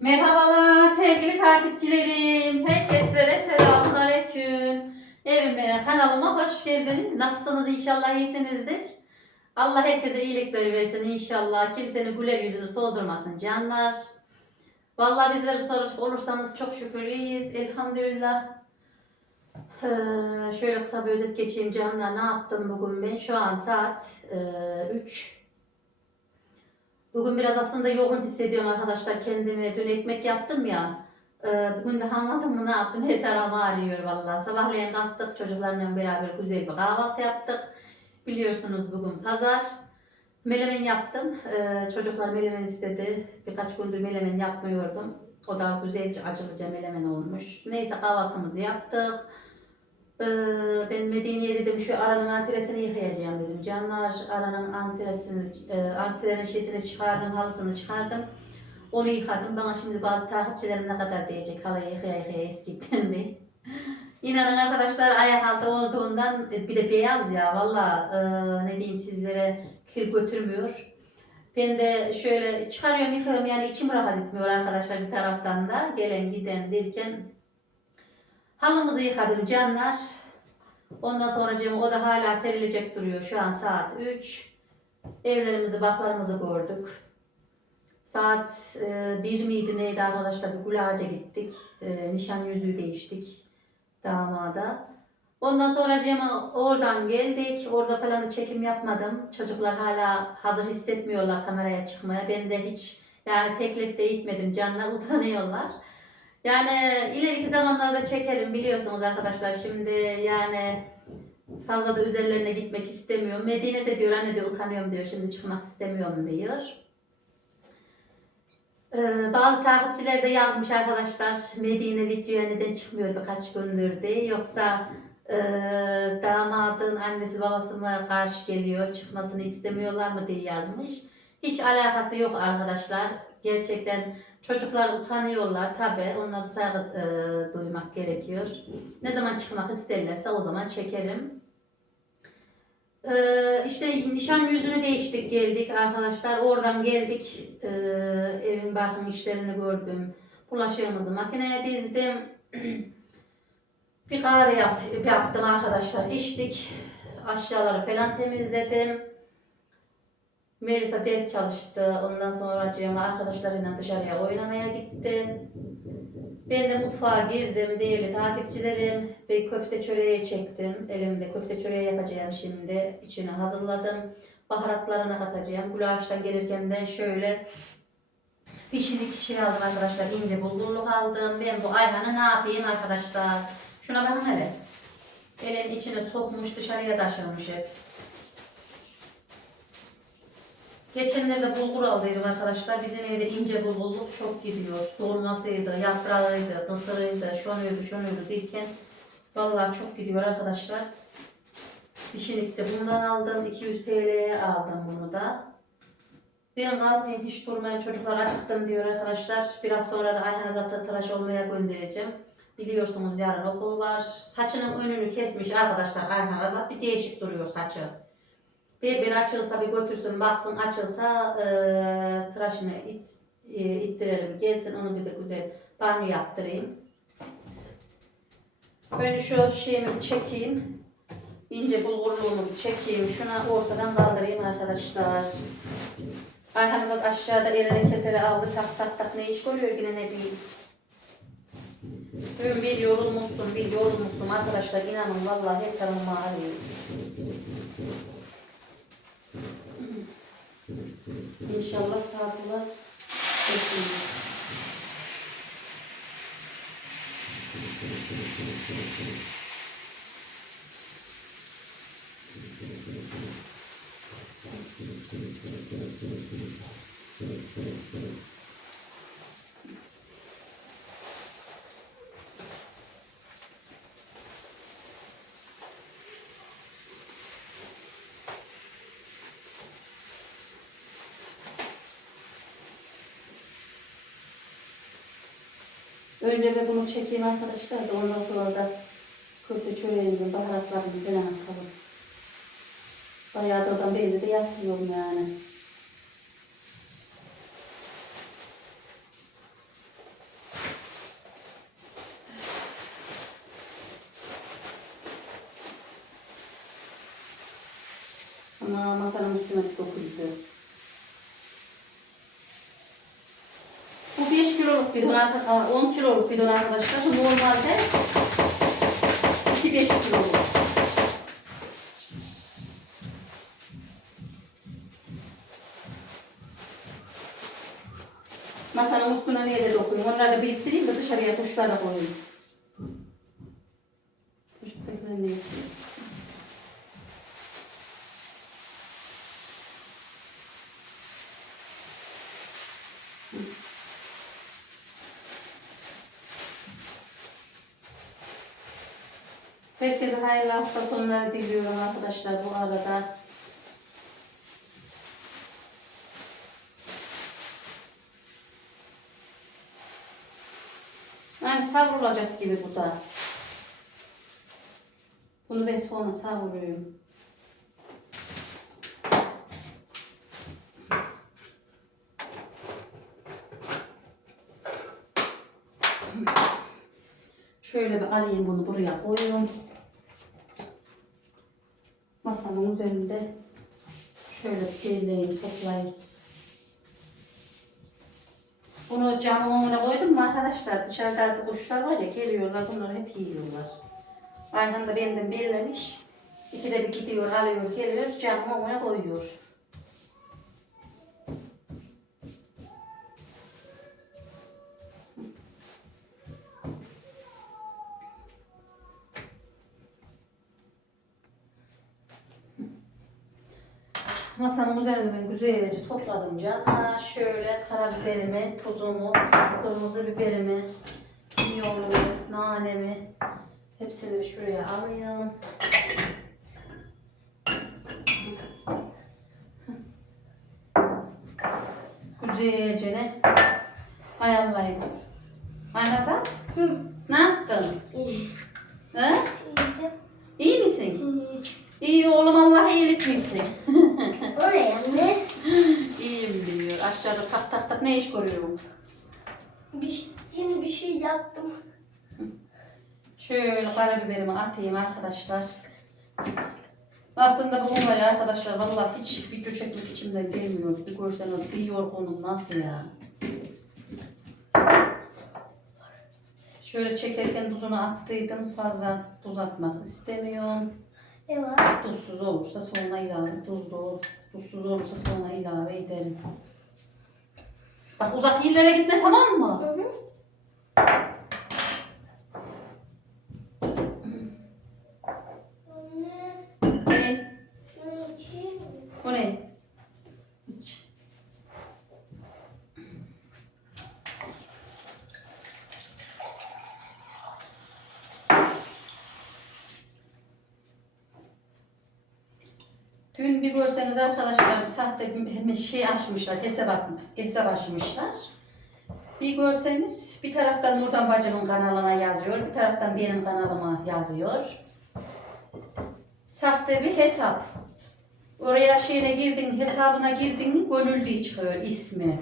Merhabalar sevgili takipçilerim. Herkeslere selamun aleyküm. Evime, kanalıma hoş geldiniz. Nasılsınız inşallah iyisinizdir. Allah herkese iyilikleri versin inşallah. Kimsenin güler yüzünü soldurmasın canlar. Vallahi bizleri soracak olursanız çok şükür iyiyiz. Elhamdülillah. Ee, şöyle kısa bir özet geçeyim canlar. Ne yaptım bugün ben? Şu an saat 3. Bugün biraz aslında yoğun hissediyorum arkadaşlar kendimi. Dün ekmek yaptım ya. e, Bugün de anladım mı ne yaptım? Her tarafım ağrıyor vallahi. Sabahleyin kalktık çocuklarla beraber güzel bir kahvaltı yaptık. Biliyorsunuz bugün pazar. Melemen yaptım. E, Çocuklar melemen istedi. Birkaç gündür melemen yapmıyordum. O da güzelce acılıca melemen olmuş. Neyse kahvaltımızı yaptık. Ee, ben Medine'ye dedim şu aranın antiresini yıkayacağım dedim. Canlar aranın antiresini, e, antirenin şeysini çıkardım, halısını çıkardım. Onu yıkadım. Bana şimdi bazı takipçilerim ne kadar diyecek halıyı yıkaya yıkaya eskiden diye. İnanın arkadaşlar ayak altı olduğundan e, bir de beyaz ya valla e, ne diyeyim sizlere kir götürmüyor. Ben de şöyle çıkarıyorum yıkıyorum yani içim rahat etmiyor arkadaşlar bir taraftan da gelen giden derken Halımızı yıkadım canlar. Ondan sonra Cem o da hala serilecek duruyor. Şu an saat 3. Evlerimizi, baklarımızı gördük. Saat e, 1 miydi neydi arkadaşlar? Bir gül gittik. E, nişan yüzüğü değiştik damada. Ondan sonra Cem oradan geldik. Orada falan da çekim yapmadım. Çocuklar hala hazır hissetmiyorlar kameraya çıkmaya. Ben de hiç yani teklif de etmedim. Canlar utanıyorlar. Yani ileriki zamanlarda çekerim biliyorsunuz arkadaşlar. Şimdi yani fazla da üzerlerine gitmek istemiyorum. Medine de diyor anne diyor utanıyorum diyor. Şimdi çıkmak istemiyorum diyor. Ee, bazı takipçiler de yazmış arkadaşlar Medine videoya neden çıkmıyor birkaç gündür diye. Yoksa e, damadın annesi babası mı karşı geliyor çıkmasını istemiyorlar mı diye yazmış. Hiç alakası yok arkadaşlar. Gerçekten çocuklar utanıyorlar tabi. Onlara saygı e, duymak gerekiyor. Ne zaman çıkmak isterlerse o zaman çekerim. Ee, işte nişan yüzünü değiştik geldik arkadaşlar. Oradan geldik. Ee, evin barkın işlerini gördüm. Bulaşığımızı makineye dizdim. bir kahve yap, yaptım arkadaşlar. içtik. Aşağıları falan temizledim. Melisa ders çalıştı. Ondan sonra Cema arkadaşlarıyla dışarıya oynamaya gitti. Ben de mutfağa girdim değerli takipçilerim. Bir köfte çöreği çektim. Elimde köfte çöreği yapacağım şimdi. İçine hazırladım. Baharatlarını katacağım. Gulaştan gelirken de şöyle pişirik şey aldım arkadaşlar. ince bulgurluk aldım. Ben bu ayhanı ne yapayım arkadaşlar? Şuna bakın hele. Elin içine sokmuş dışarıya taşırmış hep. Geçenlerde bulgur aldıydım arkadaşlar. Bizim evde ince bulgurluk çok gidiyor. Dolmasıydı, yaprağıydı, kısırıydı, şonuydu, şonuydu derken vallahi çok gidiyor arkadaşlar. Pişirik de bundan aldım. 200 TL'ye aldım bunu da. Ben kalkmayayım hiç durmayayım. Çocuklar acıktım diyor arkadaşlar. Biraz sonra da Ayhan'a zaten tıraş olmaya göndereceğim. Biliyorsunuz yarın okul var. Saçının önünü kesmiş arkadaşlar Ayhan Azat. Bir değişik duruyor saçı. Bir bir açılsa bir götürsün baksın açılsa e, tıraşını it, e, ittirelim gelsin onu bir de güzel banyo yaptırayım. Ben şu şeyimi çekeyim. İnce bulgurluğumu çekeyim. Şuna ortadan kaldırayım arkadaşlar. Ayhan aşağıda elini keseri aldı tak tak tak ne iş görüyor yine ne bileyim. Bugün bir yorulmuşsun, bir yorulmuşsun arkadaşlar inanın vallahi hep tarafım ağrıyor. İnşallah sağ sola bekliyoruz. Önce de bunu çekeyim arkadaşlar da ondan sonra da köfte çöreğimizin baharatlarını falan atalım. Bayağı da oradan belli de yapıyorum yani. Ana masanın üstüne dokuydu. Bu 5 kiloluk bidon, arka- 10 kiloluk bidon arkadaşlar. Normalde 2-5 kiloluk. Masanın üstüne niye de dokuyayım? Onları da biriktireyim de dışarıya kuşlara koyayım. Üsttekileri ne yapayım? Herkese hayırlı hafta sonları diliyorum arkadaşlar bu arada. Yani savrulacak gibi bu da. Bunu ben sonra savuruyorum. Şöyle bir alayım bunu buraya koyuyorum. Masamın üzerinde şöyle şeylerini toplayayım. Bunu camın koydum mu arkadaşlar? Dışarıdaki kuşlar var ya geliyorlar bunları hep yiyorlar. Ayhan da benden bellemiş. İkide bir gidiyor alıyor geliyor camın koyuyor. Güzelce topladım canlar. Şöyle karabiberimi, tuzumu, kırmızı biberimi, kimyonumu, nanemi hepsini şuraya alayım. Güzelce ne? Ayarlayayım. Aynaza, Hı. ne yaptın? İyi. He? İyi. İyi misin? İyi. İyi oğlum Allah iyilik versin. O ne anne? İyiyim diyor. Aşağıda tak tak tak ne iş görüyorum? Bir, yeni bir şey yaptım. Şöyle karabiberimi atayım arkadaşlar. Aslında bugün var ya arkadaşlar vallahi hiç video çekmek içimden gelmiyor. Bir görseniz bir yorgunum nasıl ya. Şöyle çekerken tuzunu attıydım. Fazla tuz atmak istemiyorum. Var? Tuzsuz olursa sonra ilave, tuzlu olur. Tuzsuz olursa ilave ederim. Bak uzak yerlere gitme tamam mı? Hı hı. Anne, Ne? şunu içeyim mi? O ne? Hiç. Dün bir görseniz arkadaşlar sahte bir şey açmışlar, hesap, hesap açmışlar. Bir görseniz bir taraftan Nurdan bacımın kanalına yazıyor, bir taraftan benim kanalıma yazıyor. Sahte bir hesap. Oraya şeyine girdin, hesabına girdin mi gönül diye çıkıyor ismi.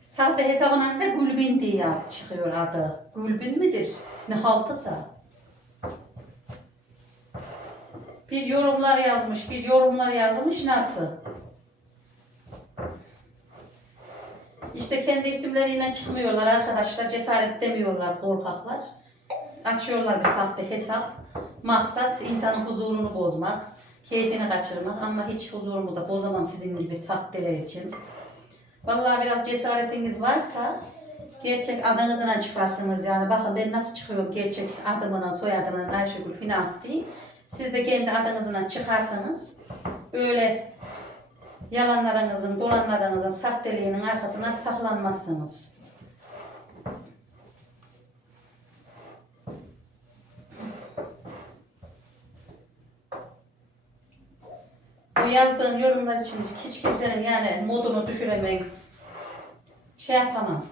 Sahte hesabına da Gülbin diye çıkıyor adı. Gülbin midir? Ne haltısa. Bir yorumlar yazmış, bir yorumlar yazmış nasıl? İşte kendi isimleriyle çıkmıyorlar arkadaşlar, cesaret demiyorlar korkaklar. Açıyorlar bir sahte hesap. Maksat insanın huzurunu bozmak, keyfini kaçırmak ama hiç huzurumu da bozamam sizin gibi sahteler için. Vallahi biraz cesaretiniz varsa gerçek adınızla çıkarsınız yani. Bakın ben nasıl çıkıyorum gerçek adımla, soyadımla Ayşegül Finans diye. Siz de kendi adınızla çıkarsanız öyle yalanlarınızın, dolanlarınızın, sahteliğinin arkasına saklanmazsınız. O yazdığın yorumlar için hiç kimsenin yani modunu düşüremeyin. Şey yapamam.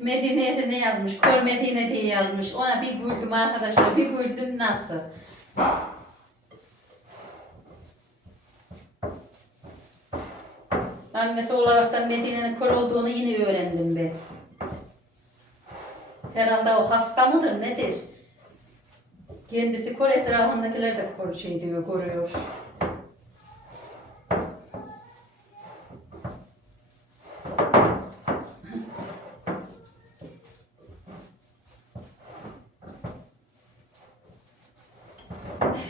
Medine'ye de ne yazmış? Kor Medine diye yazmış. Ona bir güldüm arkadaşlar. Bir güldüm nasıl? Annesi olarak da Medine'nin kör olduğunu yine öğrendim ben. Herhalde o hasta mıdır nedir? Kendisi kör etrafındakiler de kör şey diyor, koruyor.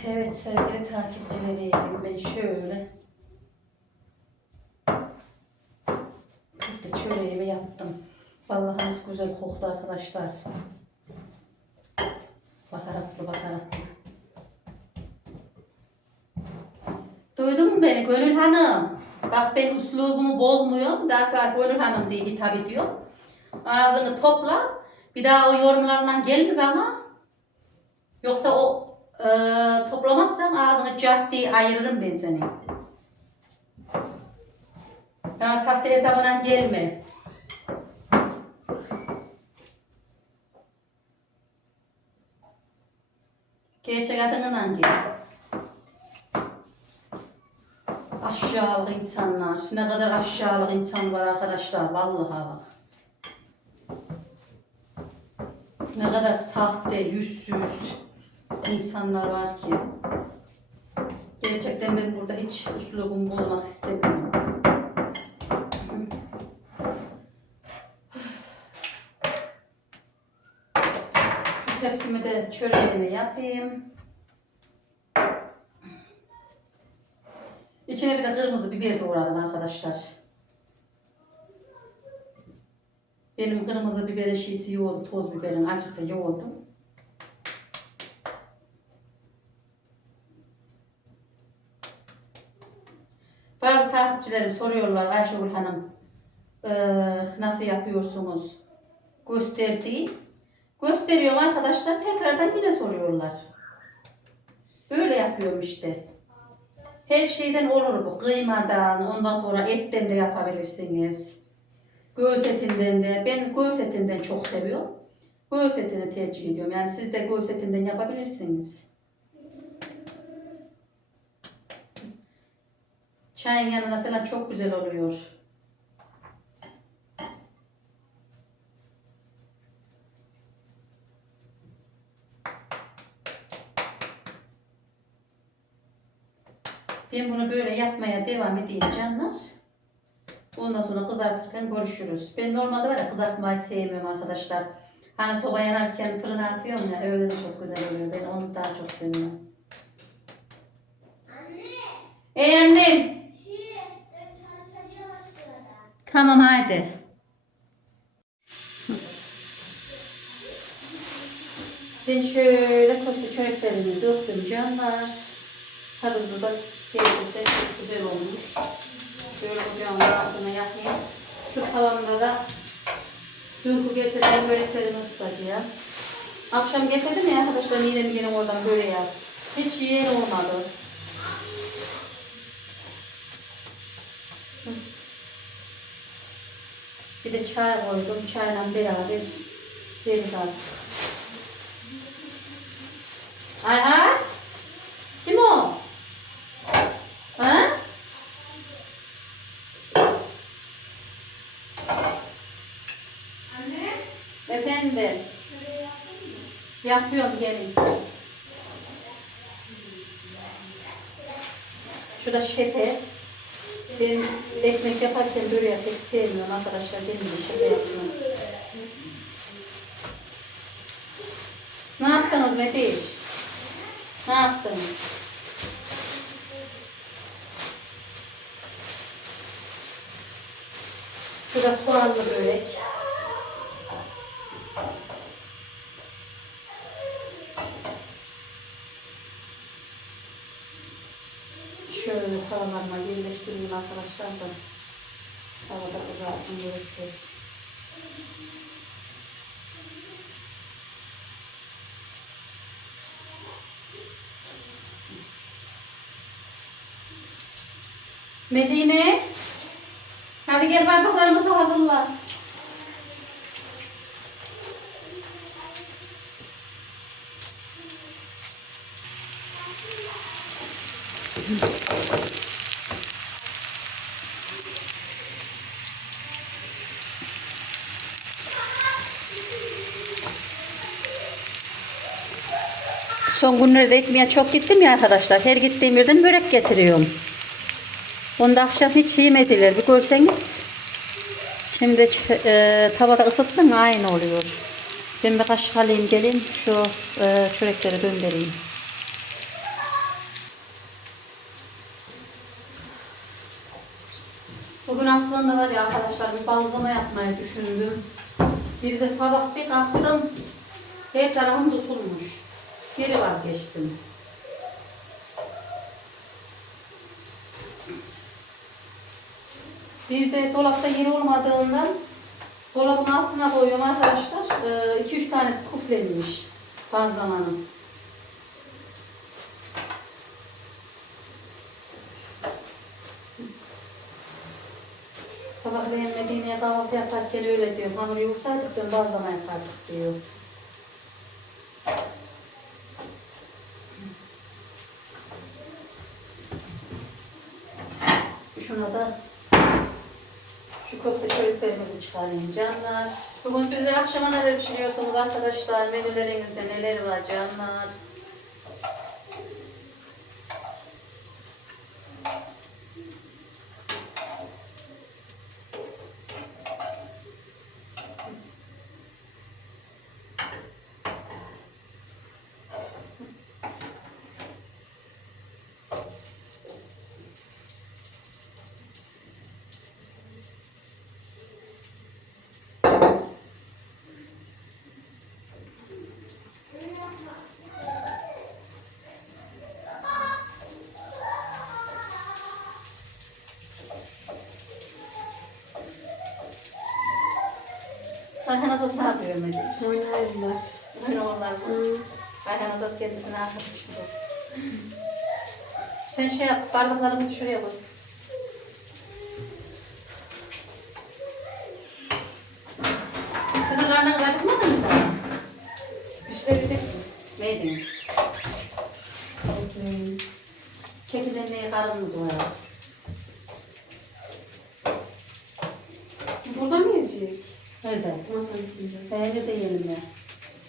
Evet sevgili takipçilerim ben şöyle de çöreğimi yaptım. Vallahi nasıl güzel koktu arkadaşlar. Baharatlı baharatlı. Duydun mu beni Gönül Hanım? Bak ben uslubumu bozmuyorum. Daha sonra Gönül Hanım diye hitap ediyorum. Ağzını topla. Bir daha o yorumlarından gelme bana. Yoksa o e, toplamazsan ağzını cart diye ayırırım ben seni. Ya sahte hesabına gelme. Gerçek adınla gel. Aşağılık insanlar. Ne kadar aşağılık insan var arkadaşlar. Vallahi bak. Ne kadar sahte, yüzsüz insanlar var ki. Gerçekten ben burada hiç uslubumu bozmak istemiyorum. Şu tepsimi de çöreğimi yapayım. İçine bir de kırmızı biber doğradım arkadaşlar. Benim kırmızı biberin şişi yoğurdu, toz biberin acısı yoğurdu. Bazı takipçilerim soruyorlar Ayşegül Hanım eee, nasıl yapıyorsunuz? Gösterdiği. Gösteriyorum arkadaşlar tekrardan yine soruyorlar. Böyle yapıyorum işte. Her şeyden olur bu. Kıymadan, ondan sonra etten de yapabilirsiniz. Göğüs etinden de. Ben göğüs etinden çok seviyorum. Göğüs etini tercih ediyorum. Yani siz de göğüs etinden yapabilirsiniz. Çayın yanına falan çok güzel oluyor. Ben bunu böyle yapmaya devam edeyim canlar. Ondan sonra kızartırken görüşürüz. Ben normalde var ya kızartmayı sevmiyorum arkadaşlar. Hani soba yanarken fırına atıyorum ya öyle de çok güzel oluyor. Ben onu daha çok seviyorum. Anne. Ey annem. Şey, ben çalışacağım aşağıda. Tamam hadi. Ben şöyle köfte çöreklerimi döktüm canlar. Tadımız da gerçekten çok güzel olmuş. Şöyle ocağın altına yapayım. Şu tavamda da dünkü getirdiğim böreklerimi ısıtacağım. Akşam getirdim ya arkadaşlar yine bir yerim oradan böyle yap. Hiç yiyen olmadı. Bir de çay koydum. Çayla beraber yeriz artık. Ayhan? Kim o? Ha? Anne. Efendim. Yapıyorum gelin. Şurada şepe. Ben ekmek yaparken böyle pek sevmiyorum arkadaşlar. Benim de şepe yapıyorum. Ne yaptınız Metiş? Ne yaptınız? Şurada soğanlı börek. Şöyle tavalarıma yerleştireyim arkadaşlar da tavada kızarsın börekler. Medine. Hadi gel bardaklarımızı hazırla. Son günlerde ekmeğe çok gittim ya arkadaşlar. Her gittiğim yerden börek getiriyorum. Onu da akşam hiç yemediler. Bir görseniz. Şimdi e, tavada ısıttım aynı oluyor. Ben bir kaşık alayım gelin şu e, çörekleri döndüreyim. Bugün aslında var ya arkadaşlar bir bazlama yapmayı düşündüm. Bir de sabah bir kalktım. Her tarafım tutulmuş. Geri vazgeçtim. Bir de dolapta yeni olmadığından dolabın altına koyuyorum arkadaşlar. 2-3 tanesi kuflenmiş bazlamanın. Sabahleyin Medine'ye kahvaltı yaparken öyle diyor. Hamur yoğursaydık ben bazlama yapardık diyor. Şuna da şu köfte çıkarayım canlar. Bugün sizler akşama neler pişiriyorsunuz arkadaşlar? Menülerinizde neler var canlar? Ayhan Azat yapıyor Medine? Oynarlar. Oyun onlar mı? Ayhan Azat kendisine arkadaşım bu. Sen şey yap, bardaklarımızı şuraya koy. Sizin karnınız acıkmadı mı daha? Pişirebilir Ne yediniz? miyiz? Kekiden neye karnını doyar? Burada mı yiyecek? Öyle. Bence de ya.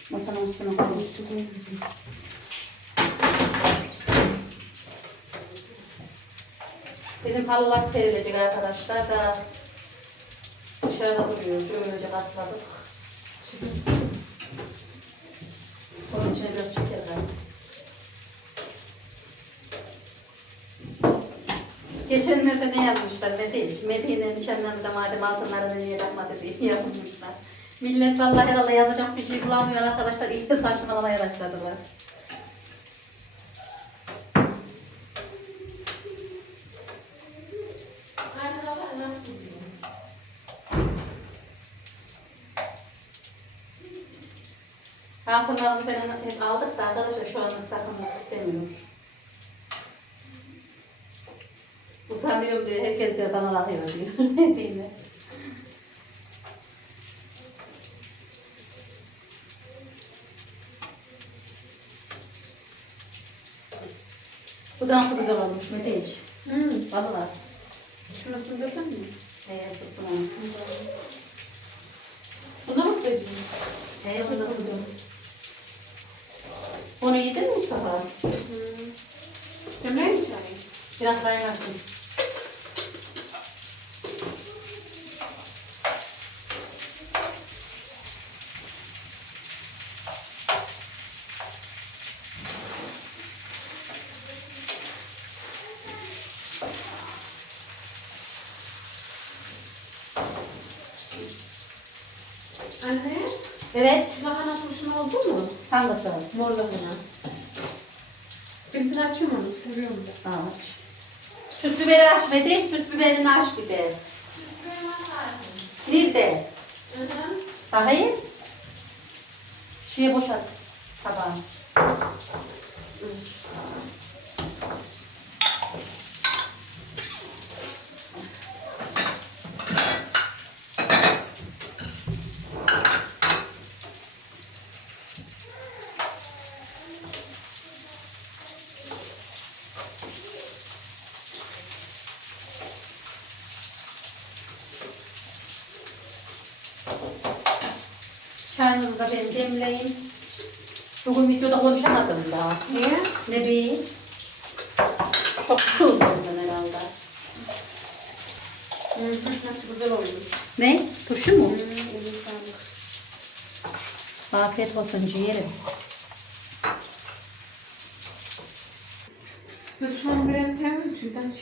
Masanın üstüne koy. Bizim halılar serilecek arkadaşlar da dışarıda duruyor. Şöylece katladık. Onun içine biraz şeker koydum. Geçenlerde ne yazmışlar Medine? Medine nişanlarında madem altınlarını niye takmadı diye yazmışlar. Millet vallahi herhalde yazacak bir şey bulamıyor arkadaşlar. İyice saçmalamaya başladılar. Altınlarını falan hep aldık da arkadaşlar şu anlık takılmak istemiyor. Utanıyorum diyor, herkes diyor bana bakıyor diyor. ne diyeyim ben? Bu da nasıl güzel olmuş Meteş. Hmm. Valla. Şurasını döktün mü? Ee, tuttum onu. Buna mı koyacağız? Ee, tuttum. Onu yedin mi Mustafa? Hmm. Yemeğe mi çay? Biraz kaynasın. Evet. lahana turşun oldu mu? Hangisi? Mor lahana. Ben açıyorum onu, seviyorum da. Aç. Süt biberi aç Meteş, süt biberini aç bir de. Nerede? Hı hı. Bakayım. Şeye boşalt. Ben demleyeyim. Bugün videoda konuşamadım daha. Niye? Ne bileyim. Çok sıkıldım ben herhalde. Hı, nasıl güzel olmuş. Ne? Turşu mu? Sağlık. Afiyet olsun ciğerim.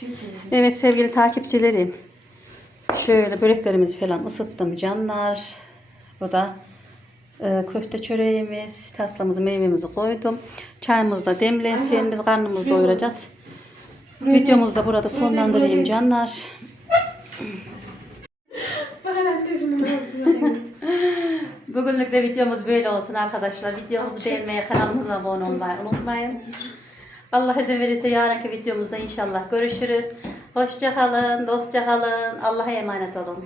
Şey. Evet sevgili takipçilerim. Şöyle böreklerimizi falan ısıttım canlar. Bu da köfte çöreğimiz, tatlımızı, meyvemizi koydum. Çayımız da demlensin. Biz karnımızı doyuracağız. Videomuzu da burada sonlandırayım canlar. Bugünlük de videomuz böyle olsun arkadaşlar. Videomuzu beğenmeyi, kanalımıza abone olmayı unutmayın. Allah izin verirse yarınki videomuzda inşallah görüşürüz. Hoşça kalın, dostça kalın. Allah'a emanet olun.